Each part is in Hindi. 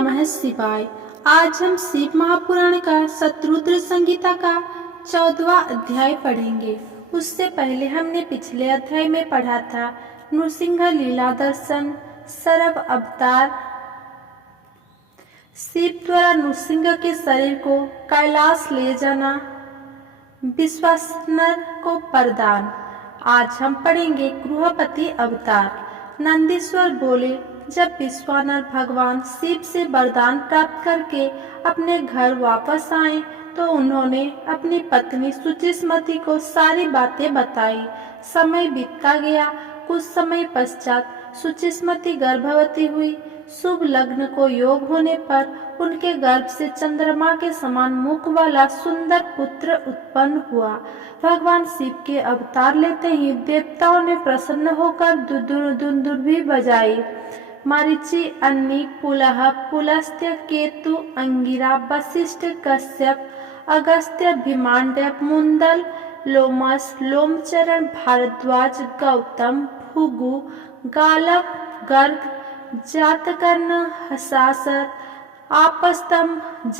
नमः शिवाय। आज हम शिव महापुराण का शतरुद्र संहिता का 14वां अध्याय पढ़ेंगे। उससे पहले हमने पिछले अध्याय में पढ़ा था नृसिंह लीला दर्शन सरव अवतार। शिव द्वारा नृसिंह के शरीर को कैलाश ले जाना, विश्वानर को वरदान। आज हम पढ़ेंगे गृहपति अवतार। नंदीश्वर बोले, जब विश्वानर भगवान शिव से वरदान प्राप्त करके अपने घर वापस आए तो उन्होंने अपनी पत्नी सुचिस्मति को सारी बातें बताई। समय बीतता गया। कुछ समय पश्चात सुचिस्मति गर्भवती हुई। शुभ लग्न को योग होने पर उनके गर्भ से चंद्रमा के समान मुख वाला सुंदर पुत्र उत्पन्न हुआ। भगवान शिव के अवतार लेते ही देवताओं ने प्रसन्न होकर दुंदुभी बजाई। मरीचि, अन्नी, पुलह, पुलस्त्य, केतु, अंगिरा, वशिष्ठ, कश्यप, अगस्त्य, भीमांडव, मुंदल, लोमस, लोमचरण, भारद्वाज, गौतम, भृगु, गालव, गर्ग, जातकर्ण, हसासर, आपस्तम,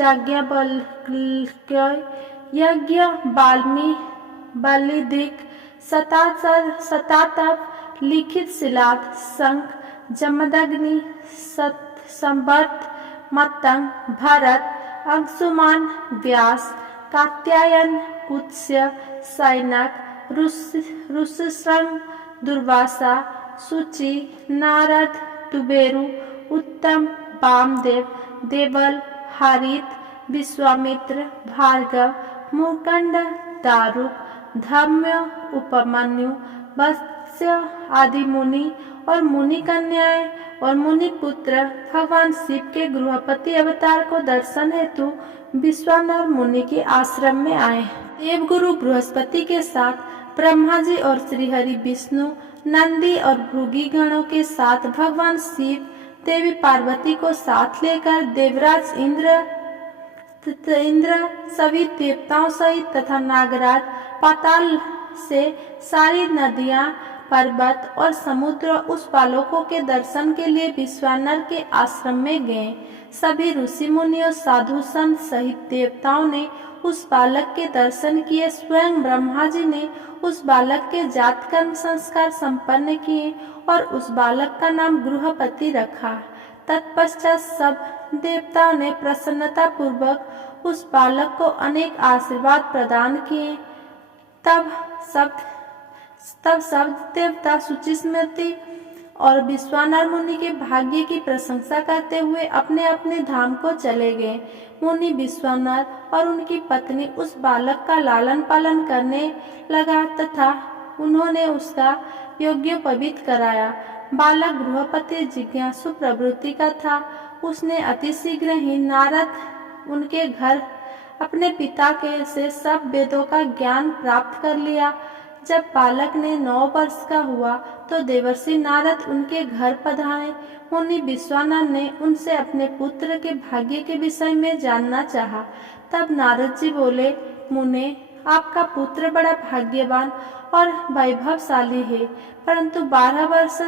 याज्ञवल्क्य, यज्ञ, बाल्मी, बलिदिक, शतातप, लिखित, शिलाद, शंख, जमदग्नि, संवर्त, मतंग, भरत, अंशुमान, व्यास, कात्यायन, कुत्स्य, सैनक, ऋषशृंग, दुर्वासा, शुचि, नारद, तुबेरु, उत्तम, वामदेव, देवल, हरित, विश्वामित्र, भार्गव, मुकंद, दारुक, धम्य, उपमन्यु, वत्स्य आदि मुनि और मुनि कन्याएं और मुनि पुत्र भगवान शिव के गृहपति अवतार को दर्शन हेतु विश्वानर मुनि के आश्रम में आए। देवगुरु बृहस्पति के साथ ब्रह्मा जी और श्रीहरि विष्णु, नंदी और भृगी गणों के साथ भगवान शिव देवी पार्वती को साथ लेकर देवराज इंद्र सभी देवताओं सहित तथा नागराज पाताल से सारी नदियां, पर्वत और समुद्र उस बालकों के दर्शन के लिए विश्वानर के आश्रम में गए। सभी ऋषि मुनियों, साधु संत सहित देवताओं ने उस बालक के दर्शन किए। स्वयं ब्रह्मा जी ने उस बालक के जात कर्म संस्कार संपन्न किए और उस बालक का नाम गृहपति रखा। तत्पश्चात सब देवताओं ने प्रसन्नता पूर्वक उस बालक को अनेक आशीर्वाद प्रदान किए। तब सब देवता सुचिस्मति और विश्वानर मुनि के भाग्य की प्रशंसा करते हुए अपने अपने धाम को चले गए। मुनि विश्वानर और उनकी पत्नी उस बालक का लालन पालन करने लगा तथा उन्होंने उसका यज्ञोपवीत कराया। बालक गृहपति जिज्ञासु प्रवृत्ति का था। उसने अतिशीघ्र ही नारद उनके घर अपने पिता के से सब वेदों का ज्ञान प्राप्त कर लिया। जब बालक ने 9 वर्ष का हुआ तो देवर्षि नारद उनके घर पधारे। मुनि विश्वानर ने उनसे अपने पुत्र के भाग्य के विषय में जानना चाहा। तब नारद जी बोले, मुने, आपका पुत्र बड़ा भाग्यवान और वैभवशाली है, परंतु 12 वर्ष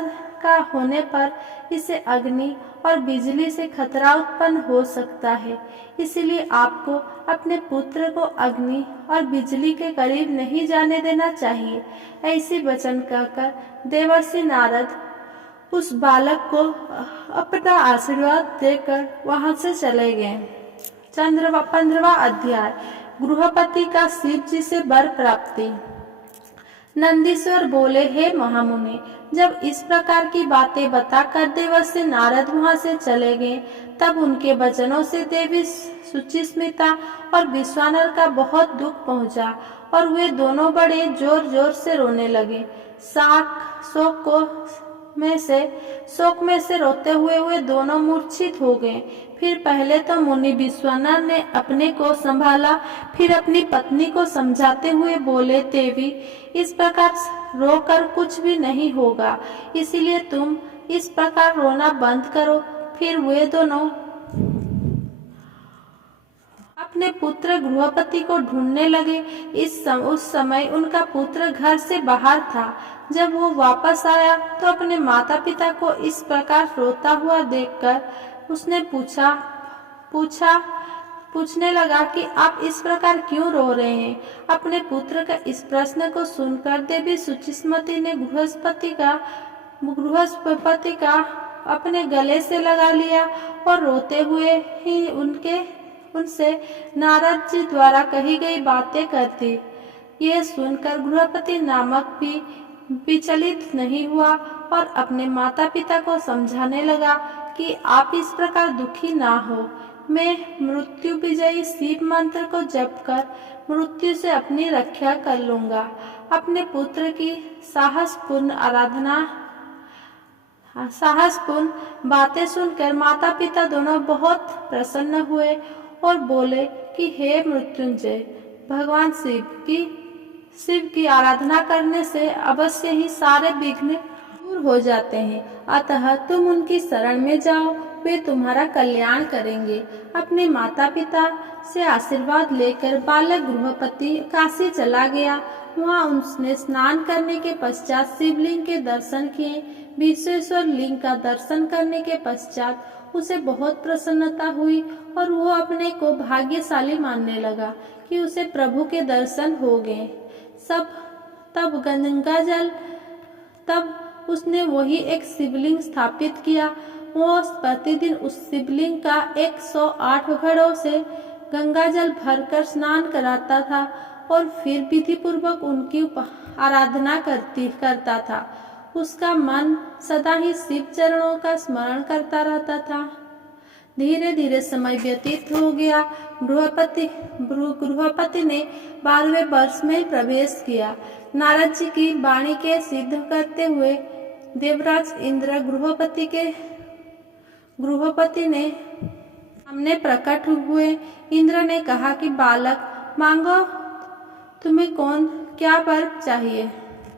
का होने पर इसे अग्नि और बिजली से खतरा उत्पन्न हो सकता है। इसलिए आपको अपने पुत्र को अग्नि और बिजली के करीब नहीं जाने देना चाहिए। ऐसी वचन कहकर देवर्षि नारद उस बालक को अपना आशीर्वाद देकर वहां से चले गए। 15वां अध्याय गृहपति का शिव जी से वर प्राप्ति। नंदीश्वर बोले, हे महामुनि, जब इस प्रकार की बातें बताकर देवर्षि नारद वहां से चले गए तब उनके वचनों से देवी सुचिस्मिता और विश्वानर का बहुत दुख पहुंचा और वे दोनों बड़े जोर जोर से रोने लगे। शोक में से रोते हुए वे दोनों मूर्छित हो गए। फिर पहले तो मुनि विश्वानर ने अपने को संभाला, फिर अपनी पत्नी को समझाते हुए बोले, देवी, इस प्रकार रोकर कुछ भी नहीं होगा, इसीलिए तुम इस प्रकार रोना बंद करो। फिर वे दोनों अपने पुत्र गृहपति को ढूंढने लगे। उस समय उनका पुत्र घर से बाहर था। जब वो वापस आया तो अपने माता पिता को इस प्रकार रोता हुआ देखकर उसने पूछने लगा कि आप इस प्रकार क्यों रो रहे हैं। अपने पुत्र का इस प्रश्न को सुनकर देवी सुचिस्मती ने बृहस्पति का अपने गले से लगा लिया और रोते हुए ही उनसे नारद जी द्वारा कही गई बातें करती। यह सुनकर गृहपति नामक भी विचलित नहीं हुआ और अपने माता पिता को समझाने लगा कि आप इस प्रकार दुखी ना हो। मैं मृत्यु विजयी शिव मंत्र को जप कर मृत्यु से अपनी रक्षा कर लूंगा। अपने पुत्र की साहसपूर्ण बातें सुनकर माता पिता दोनों बहुत प्रसन्न हुए और बोले कि हे मृत्युंजय, भगवान शिव की आराधना करने से अवश्य ही सारे विघ्न दूर हो जाते हैं, अतः तुम उनकी शरण में जाओ, वे तुम्हारा कल्याण करेंगे। अपने माता पिता से आशीर्वाद लेकर बालक गृहपति काशी चला गया। वहाँ उसने स्नान करने के पश्चात शिवलिंग के दर्शन किए। विश्वेश्वर लिंग का दर्शन करने के पश्चात उसे बहुत प्रसन्नता हुई और वो अपने को भाग्यशाली मानने लगा कि उसे प्रभु के दर्शन हो गए। तब उसने वही एक शिवलिंग स्थापित किया। वो प्रतिदिन उस शिवलिंग का 108 घड़ों से गंगा जल भरकर स्नान कराता था और फिर विधि पूर्वक उनकी आराधना करता था। उसका मन सदा ही शिव चरणों का स्मरण करता रहता था। धीरे धीरे समय व्यतीत हो गया। गृहपति ने 12वें वर्ष में प्रवेश किया। नारद जी की वाणी के सिद्ध करते हुए देवराज इंद्र गृहपति ने सामने प्रकट हुए। इंद्र ने कहा कि बालक मांगो, तुम्हें क्या वर चाहिए।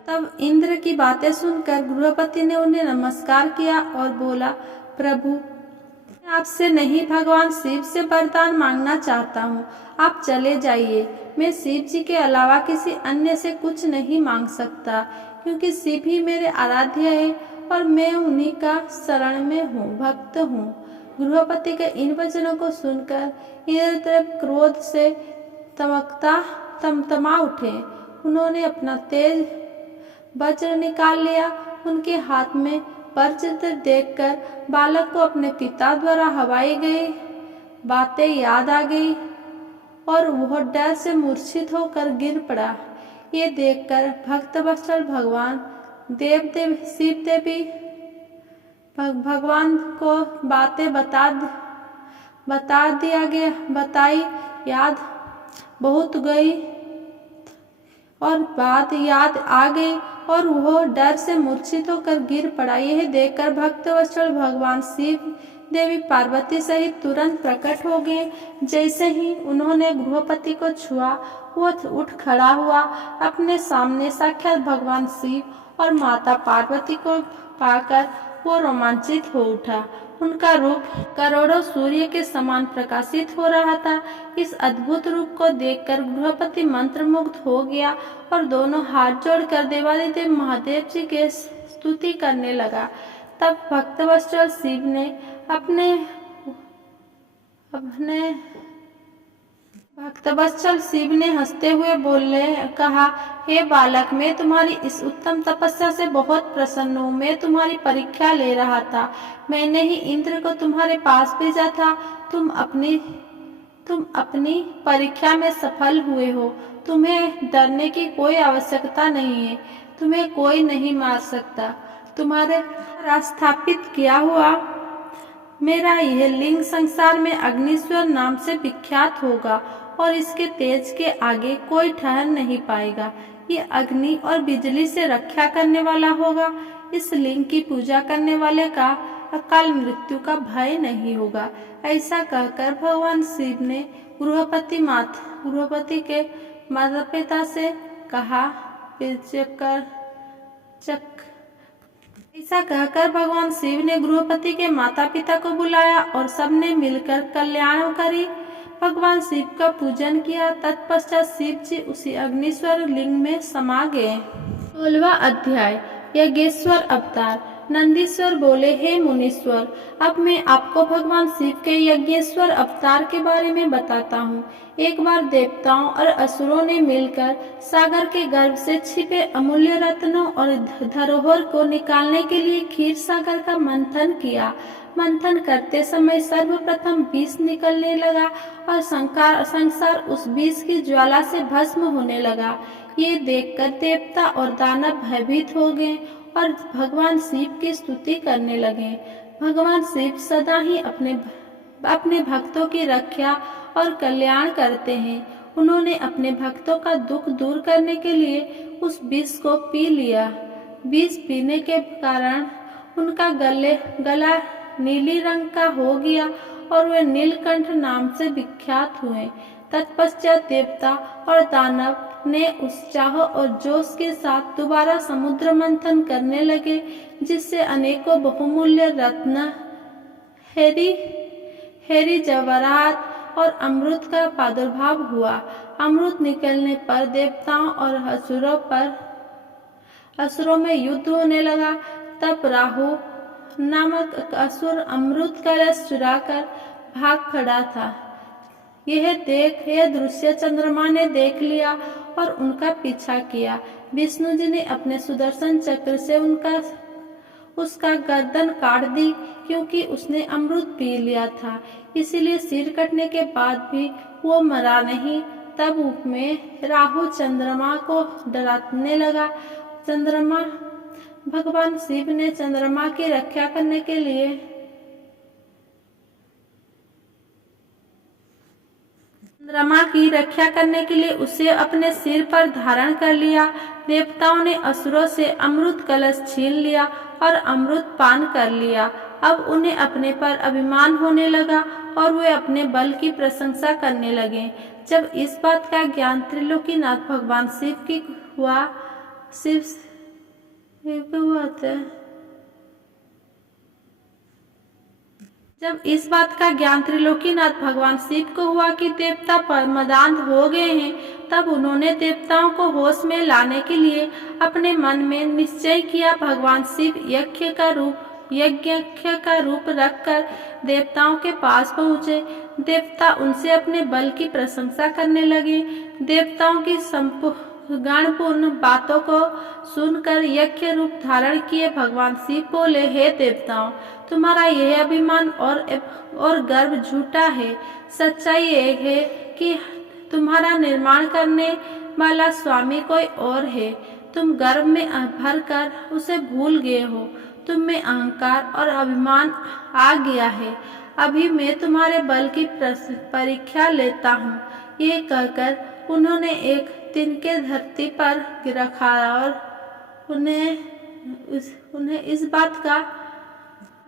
तब इंद्र की बातें सुनकर गृहपति ने उन्हें नमस्कार किया और बोला, प्रभु, मैं आपसे नहीं भगवान शिव से वरदान मांगना चाहता हूँ। आप चले जाइए। मैं शिव जी के अलावा किसी अन्य से कुछ नहीं मांग सकता, क्योंकि शिव ही मेरे आराध्य है और मैं उन्हीं का शरण में हूँ, भक्त हूँ। गृहपति के इन वचनों को सुनकर इंद्रदेव क्रोध से तमतमा उठे। उन्होंने अपना तेज वज्र निकाल लिया। उनके हाथ में वज्र देखकर बालक को अपने पिता द्वारा हवाई गई बातें याद आ गई और वह डर से मूर्छित होकर गिर पड़ा। ये देखकर भक्तवत्सल भगवान शिव देवी भगवान को बातें बताई याद बहुत गई और बात याद आ गई और वह डर से मूर्छित होकर गिर पड़ा। यह देखकर भक्तवत्सल भगवान शिव देवी पार्वती सहित तुरंत प्रकट हो गए। जैसे ही उन्होंने गृहपति को छुआ, वह उठ खड़ा हुआ। अपने सामने साक्षात भगवान शिव और माता पार्वती को पाकर वो रोमांचित हो उठा। उनका रूप करोड़ों सूर्य के समान प्रकाशित हो रहा था। इस अद्भुत रूप को देखकर गृहपति मंत्रमुग्ध हो गया और दोनों हाथ जोड़कर देवादिदेव महादेव जी के स्तुति करने लगा। तब भक्तवत्सल शिव ने हंसते हुए कहा, हे बालक, मैं तुम्हारी इस उत्तम तपस्या से बहुत प्रसन्न हूँ। मैं तुम्हारी परीक्षा ले रहा था। मैंने ही इंद्र को तुम्हारे पास भेजा था। तुम अपनी परीक्षा में सफल हुए हो। तुम्हें डरने की कोई आवश्यकता नहीं है। तुम्हें कोई नहीं मार सकता। तुम्हारे स्थापित किया हुआ मेरा यह लिंग संसार में अग्निश्वर नाम से विख्यात होगा और इसके तेज के आगे कोई ठहर नहीं पाएगा। ये अग्नि और बिजली से रक्षा करने वाला होगा। इस लिंग की पूजा करने वाले का अकाल मृत्यु का भय नहीं होगा। ऐसा कहकर भगवान शिव ने गृहपति के माता पिता से कहा, ऐसा कहकर भगवान शिव ने गृहपति के माता पिता को बुलाया और सबने मिलकर कल्याणकारी भगवान शिव का पूजन किया। तत्पश्चात शिव जी उसी अग्निश्वर लिंग में समा गए। 16वां अध्याय, यज्ञेश्वर अवतार। नंदीश्वर बोले, हे मुनीश्वर, अब मैं आपको भगवान शिव के यज्ञेश्वर अवतार के बारे में बताता हूँ। एक बार देवताओं और असुरों ने मिलकर सागर के गर्भ से छिपे अमूल्य रत्नों और धरोहर को निकालने के लिए क्षीर सागर का मंथन किया। मंथन करते समय सर्वप्रथम विष निकलने लगा और संसार उस विष की ज्वाला से भस्म होने लगा। ये देखकर देवता और दानव भयभीत हो गए और भगवान शिव की स्तुति करने लगे। भगवान शिव सदा ही अपने भक्तों की रक्षा और कल्याण करते हैं। उन्होंने अपने भक्तों का दुख दूर करने के लिए उस विष को पी लिया। विष पीने के कारण उनका गला नीली रंग का हो गया और वे नीलकंठ नाम से विख्यात हुए। तत्पश्चात देवता और दानव ने उत्साह और जोश के साथ दोबारा समुद्र मंथन करने लगे, जिससे अनेकों बहुमूल्य रत्न, हेरी जवाहरात और अमृत का प्रादुर्भाव हुआ। अमृत निकलने पर देवताओं और असुरों में युद्ध होने लगा। तब राहु नामक असुर अमृत कलश चुराकर भाग खड़ा था। यह दृश्य चंद्रमा ने देख लिया और उनका पीछा किया। विष्णु जी ने अपने सुदर्शन चक्र से उसका गर्दन काट दी, क्योंकि उसने अमृत पी लिया था। इसीलिए सिर कटने के बाद भी वो मरा नहीं। तब में राहु चंद्रमा को डराने लगा। भगवान शिव ने चंद्रमा की रक्षा करने के लिए उसे अपने सिर पर धारण कर लिया। देवताओं ने असुरों से अमृत कलश छीन लिया और अमृत पान कर लिया। अब उन्हें अपने पर अभिमान होने लगा और वे अपने बल की प्रशंसा करने लगे। जब इस बात का ज्ञान त्रिलोकीनाथ भगवान शिव की हुआ जब इस बात का ज्ञान त्रिलोकीनाथ भगवान शिव को हुआ कि देवता परमदांत हो गए हैं, तब उन्होंने देवताओं को होश में लाने के लिए अपने मन में निश्चय किया। भगवान शिव यज्ञ का रूप रखकर देवताओं के पास पहुँचे। देवता उनसे अपने बल की प्रशंसा करने लगे। देवताओं की गणपूर्ण बातों को सुनकर यज्ञ रूप धारण किए भगवान शिव बोले, हे देवताओं, तुम्हारा यह अभिमान और गर्व झूठा है। सच्चाई यह है कि तुम्हारा निर्माण करने वाला स्वामी कोई और है। तुम गर्व में भरकर उसे भूल गए हो। तुम में अहंकार और अभिमान आ गया है। अभी मैं तुम्हारे बल की परीक्षा लेता हूँ। ये कहकर उन्होंने एक तिनके धरती पर रखा और उन्हें इस बात का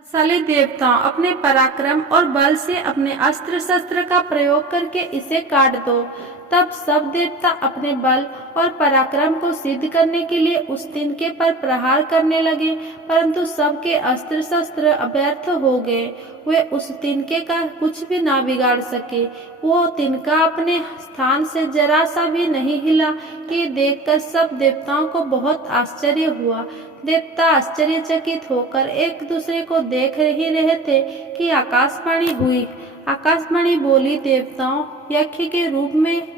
साले देवताओं, अपने पराक्रम और बल से अपने अस्त्र शस्त्र का प्रयोग करके इसे काट दो। तब सब देवता अपने बल और पराक्रम को सिद्ध करने के लिए उस तिनके पर प्रहार करने लगे, परंतु सबके अस्त्र शस्त्र व्यर्थ हो गए। वे उस तिनके का कुछ भी ना बिगाड़ सके। वो तिनका अपने स्थान से जरा सा भी नहीं हिला। ये देखकर सब देवताओं को बहुत आश्चर्य हुआ। देवता आश्चर्यचकित होकर एक दूसरे को देख ही रहे थे कि आकाशवाणी हुई। आकाशवाणी बोली, देवताओं, यज्ञ के रूप में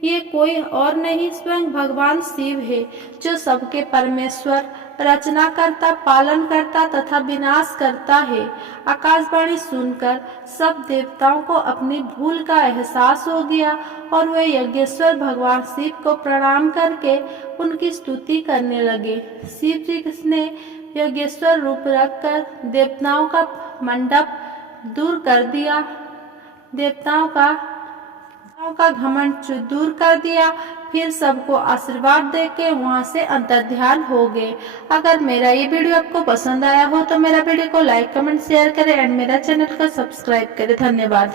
ये कोई और नहीं, स्वयं भगवान शिव है, जो सबके परमेश्वर, रचनाकर्ता, पालनकर्ता तथा विनाश करता है। आकाशवाणी सुनकर सब देवताओं को अपनी भूल का एहसास हो गया और वे यज्ञेश्वर भगवान शिव को प्रणाम करके उनकी स्तुति करने लगे। शिव जी ने यज्ञेश्वर रूप रखकर देवताओं का मंडप दूर कर दिया, देवताओं का घमंड दूर कर दिया। फिर सबको आशीर्वाद देके वहां से अंतर्ध्यान हो गए। अगर मेरा ये वीडियो आपको पसंद आया हो तो मेरा वीडियो को लाइक, कमेंट, शेयर करें एंड मेरा चैनल को सब्सक्राइब करें। धन्यवाद।